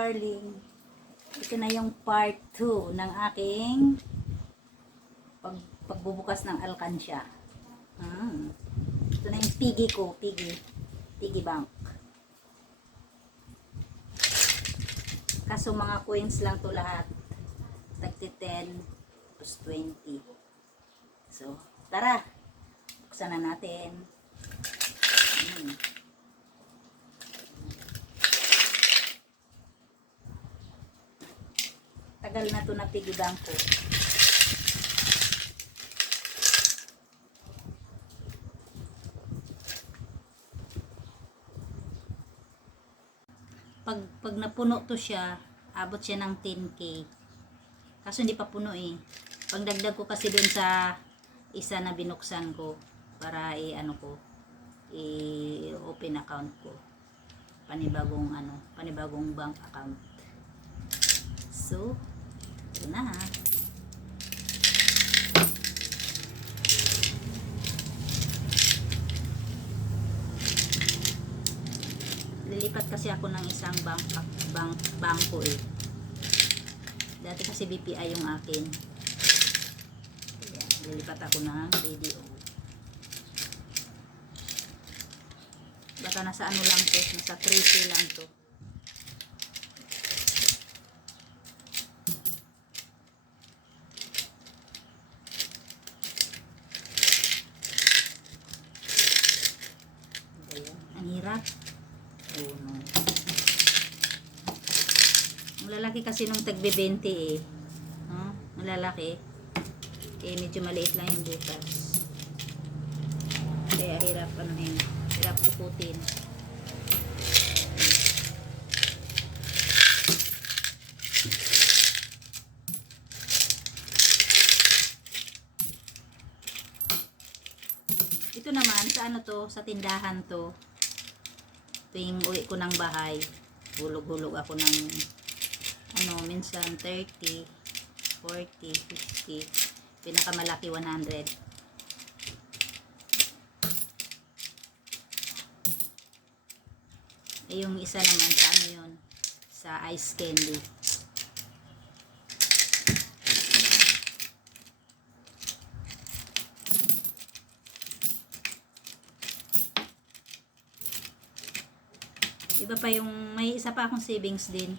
darling. Ito na yung part 2 ng aking pag, pagbubukas ng alkansya. Ah. Ito na yung piggy ko, piggy. Piggy bank. Kaso mga coins lang to lahat. Tagti 10 plus 20. So, tara. Buksan na natin. Hmm. Tagal na to na piggy bank ko. Pag, pag napuno to siya, abot siya ng 10k. Kaso hindi pa puno eh. Pagdagdag ko kasi dun sa isa na binuksan ko para i ano ko i open account ko panibagong ano panibagong bank account so ito na. Ha lilipat kasi ako ng isang bank bank bangko eh. Dati kasi BPI yung akin. Ayan, lilipat ako ng BDO baka nasa ano lang to nasa 3K lang to Ayan, ang hirap oh, no. ang lalaki kasi nung tagbe 20 eh. Huh? ang eh medyo maliit lang yung butas. Kaya hirap ano yun hirap dukutin ito naman sa ano to sa tindahan to. Tuwing uwi ko ng bahay hulog-hulog ako ng ano minsan 30 40 50 pinakamalaki 100 Eh, yung isa naman sa ano yun, sa ice candy. Iba pa yung, may isa pa akong savings din.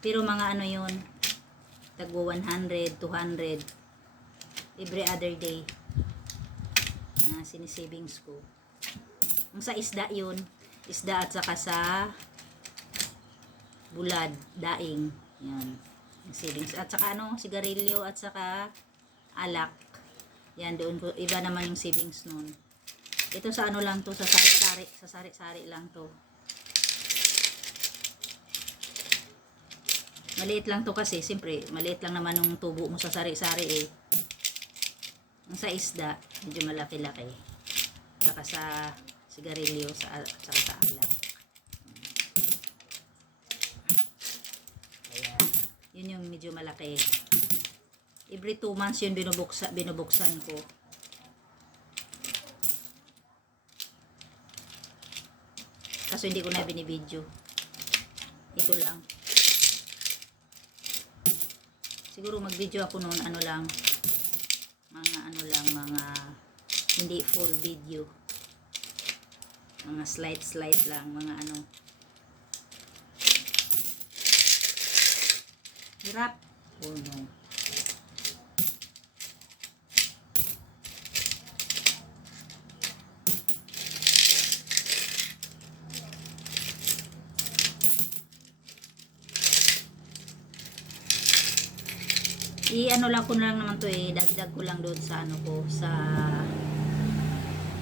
Pero mga ano yun, tagwo 100, 200, every other day. Na sinisavings ko. Yung sa isda yun, isda at saka sa bulad, daing. Yan. Yung savings. At saka ano, sigarilyo at saka alak. Yan, doon ko, iba naman yung savings nun. Ito sa ano lang to, sa sari-sari, sa sari-sari lang to. Maliit lang to kasi, siyempre, maliit lang naman yung tubo mo sa sari-sari eh. Yung sa isda, medyo malaki-laki. Saka sa sigarilyo, sa, saka sa alak. Ayan. Yun yung medyo malaki. Every 2 months yun binubuksa, binubuksan ko. Kaso hindi ko na binibidyo. Ito lang. Siguro mag-video ako noon ano lang. Mga ano lang, mga hindi full video. Mga slide-slide lang, mga ano. Hirap. Oh no. I-ano lang ko na lang naman to eh. Dagdag ko lang doon sa ano ko sa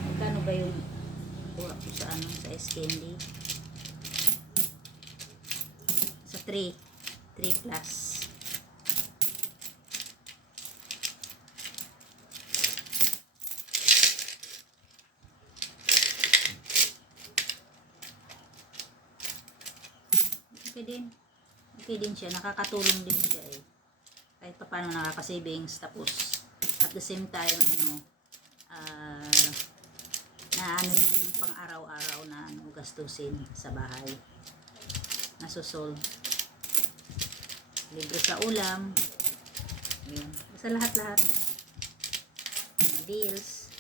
magkano ba yung kuha ko sa ano sa S candy? Sa 3 3 plus. Okay din. Okay din siya. Nakakatulong din siya eh kahit pa paano nakaka-savings tapos at the same time ano ah na ano yung pang araw-araw na ano, gastusin sa bahay nasosolve libre sa ulam. Yun. Sa lahat-lahat. Bills.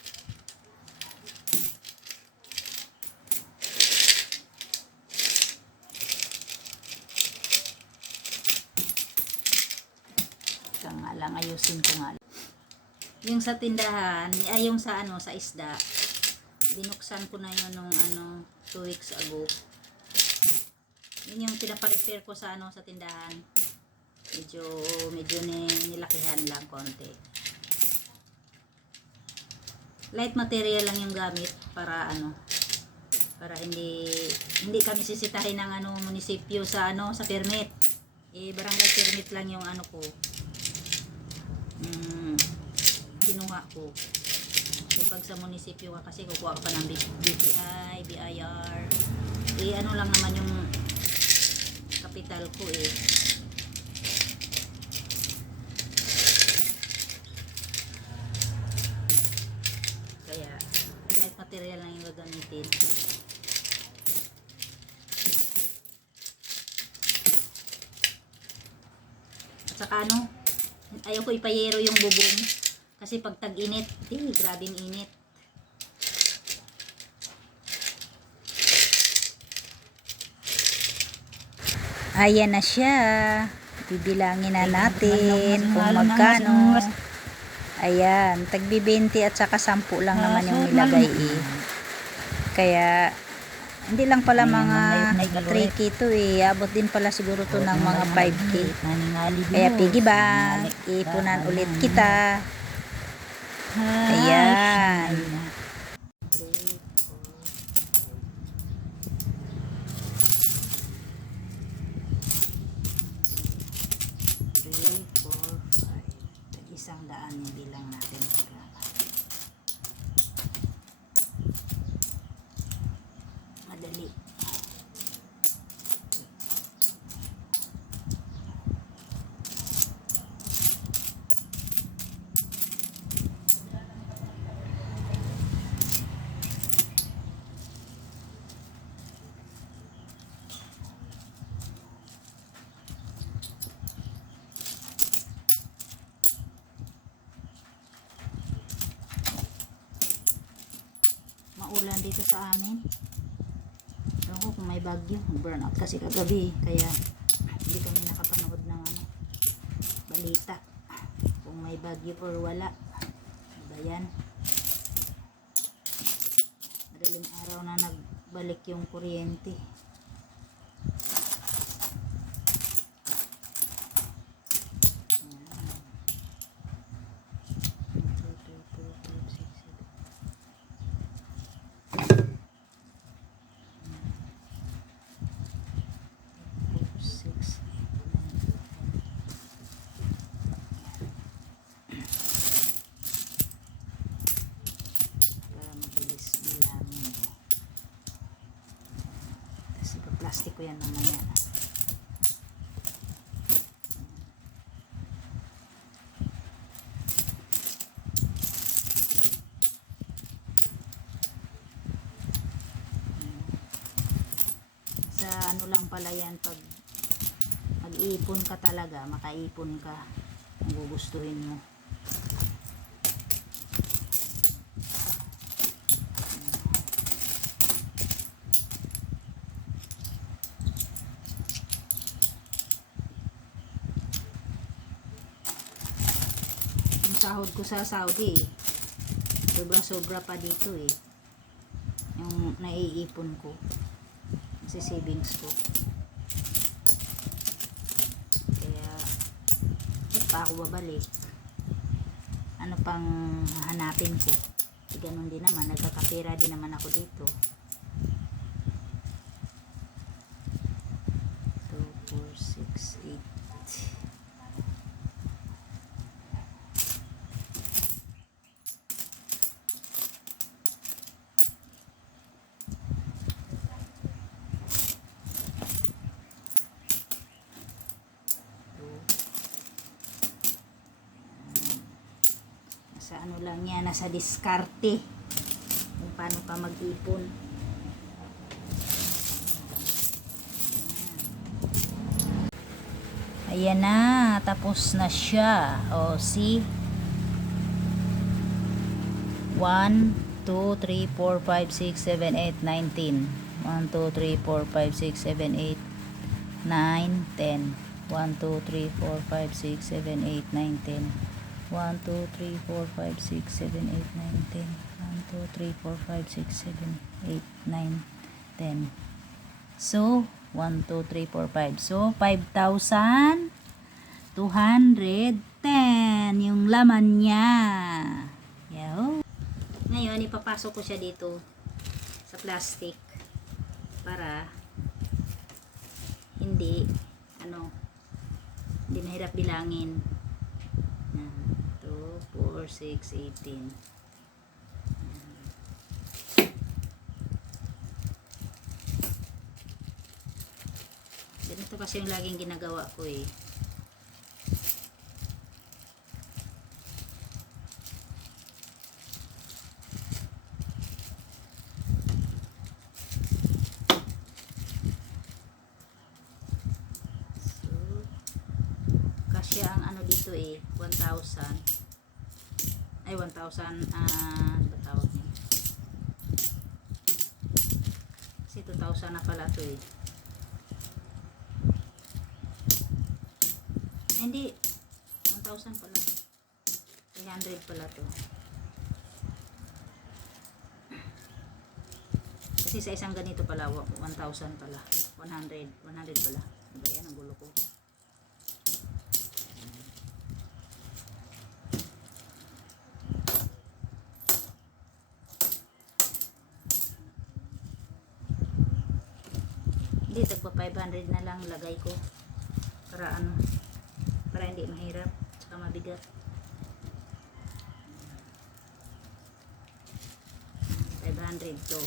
Ika nga lang, ayusin ko nga. Yung sa tindahan, ay yung sa ano, sa isda, binuksan ko na yun nung ano, two weeks ago. Yun yung pinaparepair ko sa ano, sa tindahan. Medyo, medyo ni, nilakihan lang konti. Light material lang yung gamit para ano, para hindi hindi kami sisitahin ng ano munisipyo sa ano sa permit. Eh barangay permit lang yung ano ko. Mm, kinuha ko. Eh, pag sa munisipyo ka kasi kukuha ka pa ng BPI, BIR. Eh ano lang naman yung kapital ko eh. Kaya light material lang yung gagamitin. At saka ano, ayaw ko ipayero yung bubong. Kasi pag tag-init, eh, grabing init. Ayan na siya. Bibilangin na natin kung magkano. Ayan, tagbi 20 at saka 10 lang naman yung nilagay eh. Kaya, hindi lang pala mga tricky to eh. Abot din pala siguro to ng mga 5K. Kaya piggy bank, ipunan ulit kita. Ayan. Three, four, five. Isang daan yung bilang natin. Madali. maulan dito sa amin. Ewan ko kung may bagyo. Burn out kasi kagabi. Kaya hindi kami nakapanood ng ano, balita. Kung may bagyo or wala. Ano Ba yan? Madaling araw na nagbalik yung kuryente. One, two, three, four, five, six, seven. four, six, eight, nine, para mabilis bilangin. Tapos ipa-plastic ko yan mamaya. Sa ano lang pala yan pag mag-ipon ka talaga, makaipon ka ang gugustuhin mo. Ang sahod ko sa Saudi eh. Sobra-sobra pa dito eh. Yung naiipon ko sa savings ko. Kaya, ba't pa ako babalik? Ano pang hanapin ko? E, ganun din naman, nagkakapira din naman ako dito. 2, 4, 6, 8. Nasa ano lang yan, nasa diskarte. Kung paano ka mag-ipon. Ayan. Na, tapos na siya. O, see? 1, 2, 3, 4, 5, 6, 7, 8, 9, 10. 1, 2, 3, 4, 5, 6, 7, 8, 9, 10. 1, 2, 3, 4, 5, 6, 7, 8, 9, 10. 1, 2, 3, 4, 5, 6, 7, 8, 9, 10. 1, 2, 3, 4, 5, 6, 7, 8, 9, 10. So, 1, 2, 3, 4, 5. So, 5,210 yung laman niya. Yaw. Ngayon, ipapasok ko siya dito sa plastic para hindi ano hindi mahirap bilangin. 2, 4, 6, 18. Ganito kasi yung laging ginagawa ko eh. 1,000 na pala to eh. Hindi. 1,000 pala. 300 pala to. Kasi sa isang ganito pala, 1,000 pala. 100. 100 pala. Diba yan? Ang gulo ko. Hindi, tagpa 500 na lang lagay ko. Para ano, para hindi mahirap, tsaka mabigat. 500 to.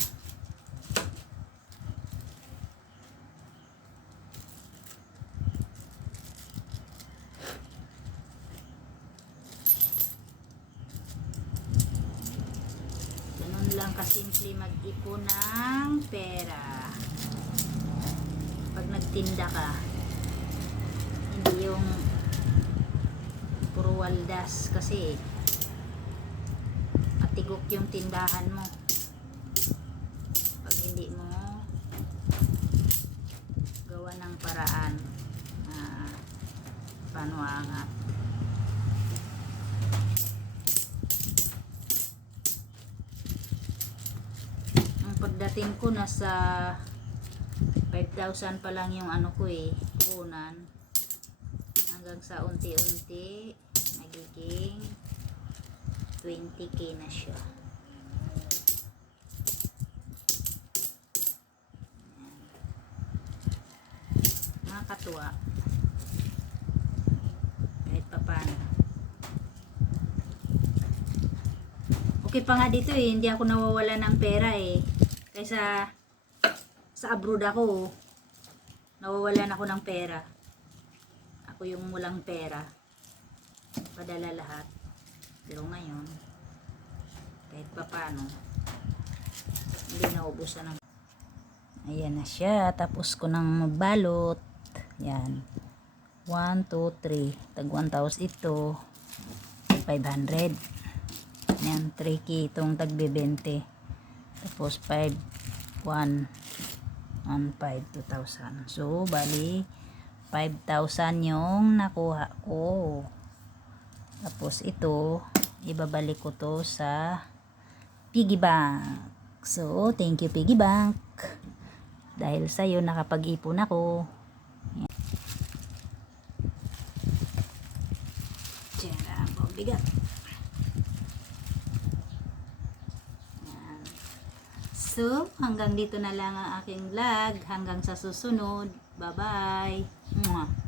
Ganun lang kasimple mag-ipon ng pera. Pag nagtinda ka, hindi yung puro waldas kasi matigok yung tindahan mo. Pag hindi mo gawa ng paraan na paano angat. Ang pagdating ko nasa 5,000 pa lang yung ano ko eh, punan. Hanggang sa unti-unti, nagiging 20k na siya. Nakakatuwa. Kahit pa paano. Okay pa nga dito eh, hindi ako nawawala ng pera eh. Kaysa sa abroad ako, nawawalan ako ng pera. Ako yung walang pera. Padala lahat. Pero ngayon, kahit pa paano, hindi naubusan ng Ayan na siya. Tapos ko nang mabalot. Yan. 1, 2, 3. Tag 1,000 ito. 500. Yan. 3K itong tag 20. Tapos 5, 1, 1, 5, 2,000. So, bali, 5,000 yung nakuha ko. Tapos ito, ibabalik ko to sa piggy bank. So, thank you piggy bank. Dahil sa'yo, nakapag-ipon ako. Yan. Tiyara, ang bigat. Yan. So, hanggang dito na lang ang aking vlog. Hanggang sa susunod. Bye-bye.